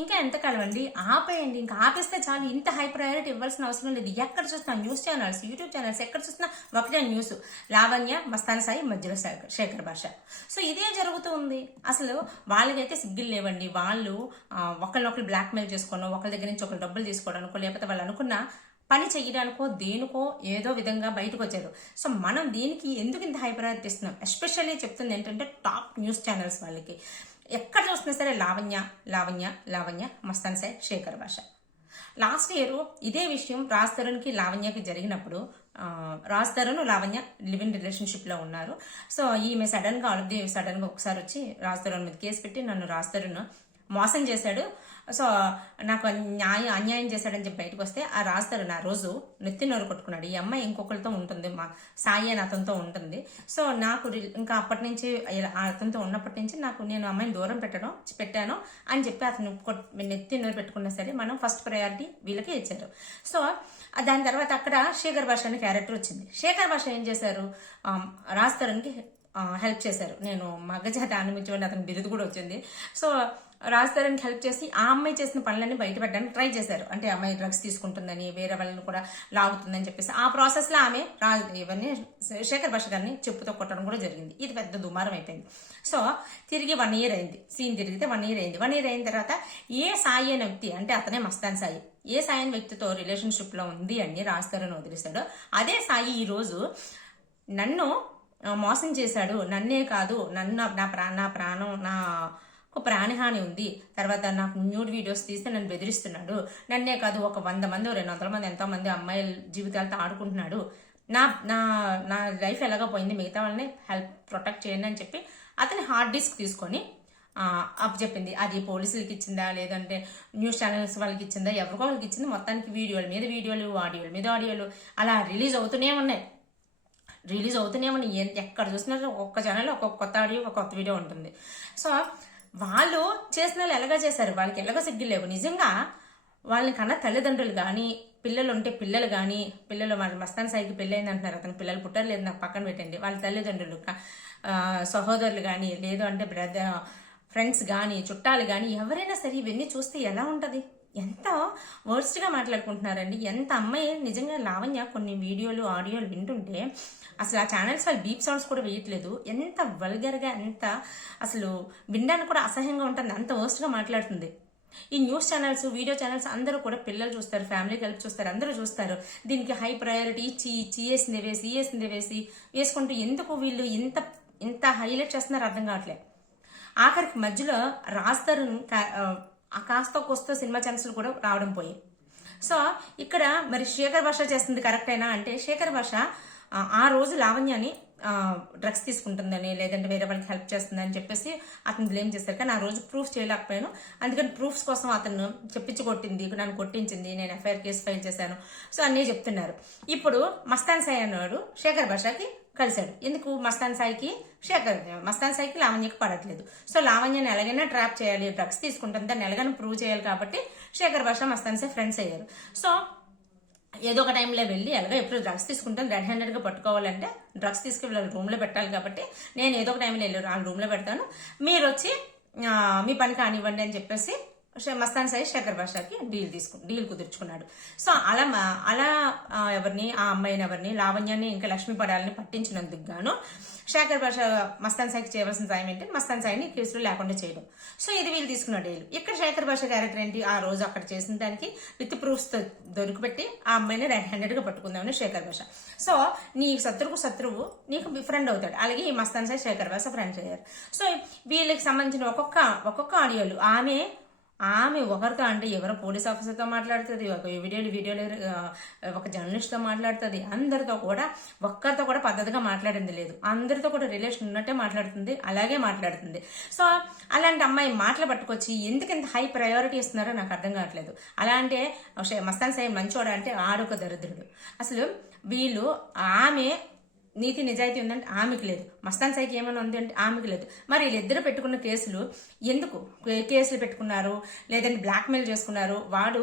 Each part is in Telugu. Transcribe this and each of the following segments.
ఇంకా ఎంతకాలం అండి? ఆపేయండి. ఇంకా ఆపేస్తే చాలు. ఇంత హై ప్రయారిటీ ఇవ్వాల్సిన అవసరం లేదు. ఎక్కడ చూస్తున్నా న్యూస్ ఛానల్స్, యూట్యూబ్ ఛానల్స్ ఎక్కడ చూస్తున్నా ఒకటే న్యూస్. లావణ్య, మస్తాన్ సాయి, మధ్యలో శేఖర్ భాష. సో ఇదే జరుగుతూ ఉంది. అసలు వాళ్ళకైతే సిగ్గులు లేవండి. వాళ్ళు ఒకరినొకరు బ్లాక్మెయిల్ చేసుకోవడం, ఒకరి దగ్గర నుంచి ఒకరు డబ్బులు తీసుకోవడానికో, లేకపోతే వాళ్ళు అనుకున్న పని చేయడానికో దేనికో ఏదో విధంగా బయటకు వచ్చారు. సో మనం దీనికి ఎందుకు ఇంత హై ప్రయారిటీ ఇస్తున్నాం? ఎస్పెషల్లీ చెప్తుంది ఏంటంటే టాప్ న్యూస్ ఛానల్స్ వాళ్ళకి ఎక్కడ చూసినా సరే లావణ్య లావణ్య లావణ్య, మస్తాన్ సాయి, శేఖర్ భాష. లాస్ట్ ఇయర్ ఇదే విషయం రాజ్ తరుణ్కి లావణ్యకి జరిగినప్పుడు Raj Tarun Lavanya live in relationship లో ఉన్నారు. సో ఈమె సడన్ గా ఒకసారి వచ్చి రాజ్ తరుణ్ మీద కేసు పెట్టి నన్ను రాజ్ తరుణ్ మోసం చేశాడు, సో నాకు అన్యాయం చేశాడని చెప్పి బయటకు వస్తే ఆ రాజ్ తరుణ్ ఆ రోజు నెత్తి నోరు కొట్టుకున్నాడు. ఈ అమ్మాయి ఇంకొకరితో ఉంటుంది, మా సాయి అని అతనితో ఉంటుంది. సో నాకు ఇంకా అప్పటి నుంచి అతనితో ఉన్నప్పటి నుంచి నేను అమ్మాయిని దూరం పెట్టాను అని చెప్పి అతను నెత్తి నోరు పెట్టుకున్నా సరే మనం ఫస్ట్ ప్రయారిటీ వీళ్ళకే ఇచ్చారు. సో దాని తర్వాత అక్కడ శేఖర్ భాష అనే క్యారెక్టర్ వచ్చింది. శేఖర్ భాష ఏం చేశారు? రాజ్ తరుణ్కి హెల్ప్ చేశారు. నేను మగజాతి ఆనందించమని అతని బిరుదు కూడా వచ్చింది. సో రాజ్ తరుణ్కి హెల్ప్ చేసి ఆ అమ్మాయి చేసిన పనులన్నీ బయటపెట్టడానికి ట్రై చేశారు. అంటే అమ్మాయి డ్రగ్స్ తీసుకుంటుందని, వేరే వాళ్ళని కూడా లాగుతుందని చెప్పేసి ఆ ప్రాసెస్ లో ఆమె ఇవన్నీ శేఖర్ భాష గారిని చెప్పుతో కొట్టడం కూడా జరిగింది. ఇది పెద్ద దుమారం అయిపోయింది. సో తిరిగి 1 year అయింది. సీన్ తిరిగితే 1 year అయింది. 1 year అయిన తర్వాత ఏ సాయి అనే వ్యక్తి, అంటే అతనే మస్తాన్ సాయి, ఏ సాయి అనే వ్యక్తితో రిలేషన్షిప్ లో ఉంది అని రాజ్ తరుణ్ వదిలేశాడో అదే సాయి ఈ రోజు నన్ను మోసం చేశాడు, నన్నే కాదు నా ప్రాణం నాకు ప్రాణహాని ఉంది, తర్వాత నాకు న్యూడ్ వీడియోస్ తీస్తే నన్ను బెదిరిస్తున్నాడు, నన్నే కాదు ఒక 100 మంది 200 మంది ఎంతో మంది అమ్మాయిల జీవితాలతో ఆడుకుంటున్నాడు, నా నా నా లైఫ్ ఎలాగో పోయింది, మిగతా వాళ్ళని ప్రొటెక్ట్ చేయండి అని చెప్పి అతని హార్డ్ డిస్క్ తీసుకొని అప్ చెప్పింది. అది పోలీసులకి ఇచ్చిందా లేదంటే న్యూస్ ఛానల్స్ వాళ్ళకి ఇచ్చిందా, ఎవరికో వాళ్ళకి ఇచ్చింది. మొత్తానికి వీడియోల మీద వీడియోలు, ఆడియోల మీద ఆడియోలు అలా రిలీజ్ అవుతూనే ఉన్నాయి. ఎక్కడ చూసినా ఒక్కొక్క ఛానల్లో ఒక్కొక్క కొత్త ఆడియో, ఒక కొత్త వీడియో ఉంటుంది. సో వాళ్ళు చేసిన వాళ్ళు ఎలాగా చేశారు? వాళ్ళకి ఎలాగో సిగ్గు లేవు. నిజంగా వాళ్ళని కన్నా తల్లిదండ్రులు కానీ, పిల్లలు ఉంటే పిల్లలు కానీ, పిల్లలు వాళ్ళ మస్తాన్ సాయికి పెళ్ళైంది అంటున్నారు, అతను పిల్లలు పుట్టలేదు, నాకు పక్కన పెట్టండి. వాళ్ళ తల్లిదండ్రులు, సహోదరులు కానీ, లేదు అంటే ఫ్రెండ్స్ కానీ, చుట్టాలు కానీ, ఎవరైనా సరే ఇవన్నీ చూస్తే ఎలా ఉంటది? ఎంత వర్స్ట్ గా మాట్లాడుకుంటున్నారండి. ఎంత అమ్మాయి నిజంగా లావణ్య కొన్ని వీడియోలు, ఆడియోలు వింటుంటే అసలు ఆ ఛానల్స్ వాళ్ళు బీప్ సౌండ్స్ కూడా వేయట్లేదు. ఎంత వల్గర్ గా, ఎంత అసలు వినడానికి కూడా అసహ్యంగా ఉంటుంది, అంత వర్స్ట్ గా మాట్లాడుతుంది. ఈ న్యూస్ ఛానల్స్, వీడియో ఛానల్స్ అందరూ కూడా పిల్లలు చూస్తారు, ఫ్యామిలీ కలిపి చూస్తారు, అందరూ చూస్తారు. దీనికి హై ప్రయారిటీ ఇచ్చి వేసిందే వేసుకుంటూ ఎందుకు వీళ్ళు ఇంత హైలైట్ చేస్తున్నారో అర్థం కావట్లేదు. ఆఖరికి మధ్యలో రాజ్ తరుణ్ కాస్త కోస్తో సినిమా ఛానల్స్ కూడా రావడం పోయి. సో ఇక్కడ మరి శేఖర్ భాష చేస్తుంది కరెక్ట్ అయినా అంటే, శేఖర్ భాష ఆ రోజు లావణ్యని డ్రగ్స్ తీసుకుంటుందని, లేదంటే వేరే వాళ్ళకి హెల్ప్ చేస్తుందని చెప్పేసి అతను బ్లేమ్ చేస్తారు. కానీ ఆ రోజు ప్రూఫ్ చేయలేకపోయాను, అందుకని ప్రూఫ్స్ కోసం అతను చెప్పించి కొట్టింది, నన్ను కొట్టించింది, నేను ఎఫ్ఐఆర్ కేసు ఫైల్ చేశాను, సో అన్నీ చెప్తున్నారు. ఇప్పుడు మస్తాన్ సాయి అన్నాడు శేఖర్ భాషకి కలిశాడు. ఎందుకు? మస్తాన్ సాయికి లావణ్యకి పడట్లేదు. సో లావణ్యని ఎలాగైనా ట్రాప్ చేయాలి, డ్రగ్స్ తీసుకుంటుంది, దాన్ని ఎలాగైనా ప్రూవ్ చేయాలి కాబట్టి శేఖర్ భాష, మస్తాన్ సాయి ఫ్రెండ్స్ అయ్యారు. సో ఏదో ఒక టైంలో వెళ్ళి ఎలాగో ఎప్పుడు డ్రగ్స్ తీసుకుంటాను, రెడ్ హ్యాండెడ్ గా పట్టుకోవాలంటే డ్రగ్స్ తీసుకుని వాళ్ళ రూమ్ లో పెట్టాలి కాబట్టి నేను ఏదో ఒక టైంలో వెళ్ళి వాళ్ళ రూమ్ లో పెడతాను, మీరు వచ్చి మీ పని కానివ్వండి అని చెప్పేసి మస్తాన్ సాయి శేఖర్ భాషకి డీల్ కుదుర్చుకున్నాడు. సో అలా ఎవరిని, ఆ అమ్మాయిని ఎవరిని, లావణ్యాన్ని ఇంకా లక్ష్మీ పడాలని పట్టించినందుకు గాను శేఖర్ భాష మస్తాన్ సాయికి చేయవలసిన సాయం ఏంటి, మస్తాన్ సాయిని కేసులో లేకుండా చేయడం. సో ఇది వీళ్ళు తీసుకున్న డీల్. ఇక్కడ శేఖర్ భాష క్యారెక్టర్ ఏంటి? ఆ రోజు అక్కడ చేసిన దానికి విత్ ప్రూఫ్స్ తో దొరికిపెట్టి ఆ అమ్మాయిని రెడ్ హ్యాండెడ్ గా పట్టుకుందామని శేఖర్ భాష. సో నీ శత్రువు నీకు ఫ్రెండ్ అవుతాడు. అలాగే ఈ మస్తాన్ సాయి శేఖర్ భాష ఫ్రెండ్స్ అయ్యారు. సో వీళ్ళకి సంబంధించిన ఒక్కొక్క ఆడియోలు ఆమె ఒకరితో అంటే ఎవరో పోలీస్ ఆఫీసర్తో మాట్లాడుతుంది, ఒక వీడియోలు ఒక జర్నలిస్ట్తో మాట్లాడుతుంది, అందరితో కూడా ఒక్కరితో కూడా పద్ధతిగా మాట్లాడింది లేదు, అందరితో కూడా రిలేషన్ ఉన్నట్టే మాట్లాడుతుంది, అలాగే మాట్లాడుతుంది. సో అలాంటి అమ్మాయి మాటలు పట్టుకొచ్చి ఎందుకు ఇంత హై ప్రయారిటీ ఇస్తున్నారో నాకు అర్థం కావట్లేదు. అలా అంటే మస్తాన్ సాయి మంచోడా అంటే ఆడొక దరిద్రుడు. అసలు వీళ్ళు ఆమె నీతి నిజాయితీ ఉందంటే ఆమెకు లేదు, మస్తాన్ సాయికి ఏమైనా ఉంది అంటే ఆమెకు లేదు. మరి వీళ్ళిద్దరు పెట్టుకున్న కేసులు ఎందుకు కేసులు పెట్టుకున్నారు, లేదంటే బ్లాక్మెయిల్ చేసుకున్నారు? వాడు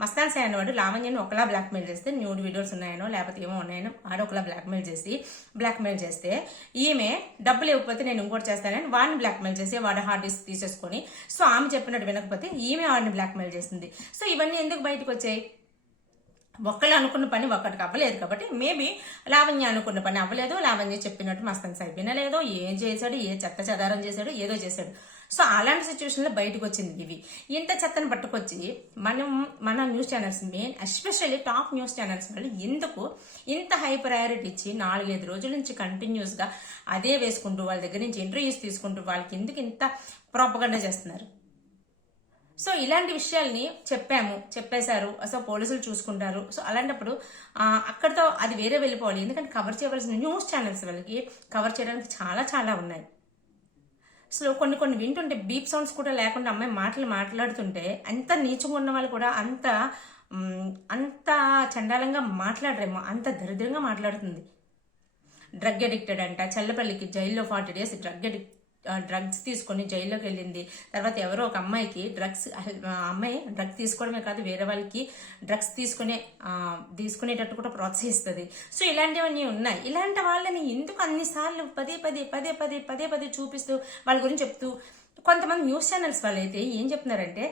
మస్తాన్ సాయి అనేవాడు లావణ్యని ఒకలా బ్లాక్మెయిల్ చేస్తే న్యూడ్ వీడియోస్ ఉన్నాయనో లేకపోతే ఏమో ఉన్నాయనో ఆడొకలా బ్లాక్మెయిల్ చేస్తే ఈమె డబ్బులు ఇవ్వకపోతే నేను ఇంకోటి చేస్తానని వాడిని బ్లాక్మెయిల్ చేసి వాడి హార్డ్ డిస్క్ తీసేసుకొని సో ఆమె చెప్పినట్టు వినకపోతే ఈమె వాడిని బ్లాక్మెయిల్ చేసింది. సో ఇవన్నీ ఎందుకు బయటకు వచ్చాయి? ఒక్కళ్ళు అనుకున్న పని ఒక్కటికి అవ్వలేదు కాబట్టి మేబీ లావణ్య అనుకున్న పని అవ్వలేదు, లావణ్య చెప్పినట్టు మస్తాన్ సాయి వినలేదో, ఏం చేశాడు, ఏ చెత్త చెదారం చేశాడు, ఏదో చేశాడు. సో అలాంటి సిచ్యువేషన్లో బయటకు వచ్చింది ఇవి. ఇంత చెత్తను పట్టుకొచ్చి మన news channels main especially top news channels వాళ్ళు ఎందుకు ఇంత హై ప్రయారిటీ ఇచ్చి 4-5 రోజుల నుంచి కంటిన్యూస్గా అదే వేసుకుంటూ వాళ్ళ దగ్గర నుంచి ఇంటర్వ్యూస్ తీసుకుంటూ వాళ్ళకి ఎందుకు ఇంత ప్రాపగండా చేస్తున్నారు? సో ఇలాంటి విషయాల్ని చెప్పేశారు. సో పోలీసులు చూసుకుంటారు. సో అలాంటప్పుడు అక్కడితో అది వేరే వెళ్ళిపోవాలి. ఎందుకంటే కవర్ చేయవలసిన న్యూస్ ఛానల్స్ వాళ్ళకి కవర్ చేయడానికి చాలా చాలా ఉన్నాయి. సో కొన్ని వింటుంటే బీప్ సౌండ్స్ కూడా లేకుండా అమ్మాయి మాట్లాడుతుంటే అంత నీచంగా ఉన్న వాళ్ళు కూడా అంత చండాలంగా మాట్లాడరేమో, అంత దరిద్రంగా మాట్లాడుతుంది. డ్రగ్ అడిక్టెడ్ అంట, చల్లపల్లికి జైల్లో 40 days డ్రగ్స్ తీసుకొని జైల్లోకి వెళ్ళింది. తర్వాత ఎవరో ఒక అమ్మాయికి అమ్మాయి డ్రగ్స్ తీసుకోవడమే కాదు వేరే వాళ్ళకి డ్రగ్స్ తీసుకునేటట్టు కూడా ప్రోత్సహిస్తుంది. సో ఇలాంటివన్నీ ఉన్నాయి. ఇలాంటి వాళ్ళని ఎందుకు అన్నిసార్లు పదే చూపిస్తూ వాళ్ళ గురించి చెప్తూ కొంతమంది న్యూస్ ఛానల్స్ వాళ్ళు అయితే ఏం చెప్తున్నారంటే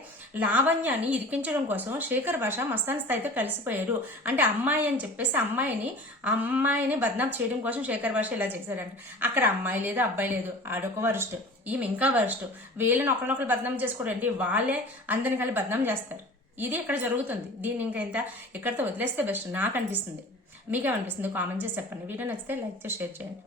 లావణ్యాన్ని ఇరికించడం కోసం శేఖర్ భాష మస్తాన్ స్థాయితో కలిసిపోయారు. అంటే అమ్మాయి అని చెప్పేసి అమ్మాయిని బద్నాం చేయడం కోసం శేఖర్ భాష ఇలా చేశారంట. అక్కడ అమ్మాయి లేదు, అబ్బాయి లేదు, ఆడొక వరస్ట్, ఈమె ఇంకా వరస్ట్. వీళ్ళని ఒకరినొకరు బద్నాం చేసుకోవడం వాళ్ళే అందరిని కలిసి బద్నాం చేస్తారు. ఇది ఇక్కడ జరుగుతుంది. దీన్ని ఇంకా ఇక్కడితో వదిలేస్తే బెస్ట్ నాకు అనిపిస్తుంది. మీకేమనిపిస్తుంది? కామెంట్ చేసి చెప్పండి. వీడియో నచ్చితే లైక్ చేసి షేర్ చేయండి.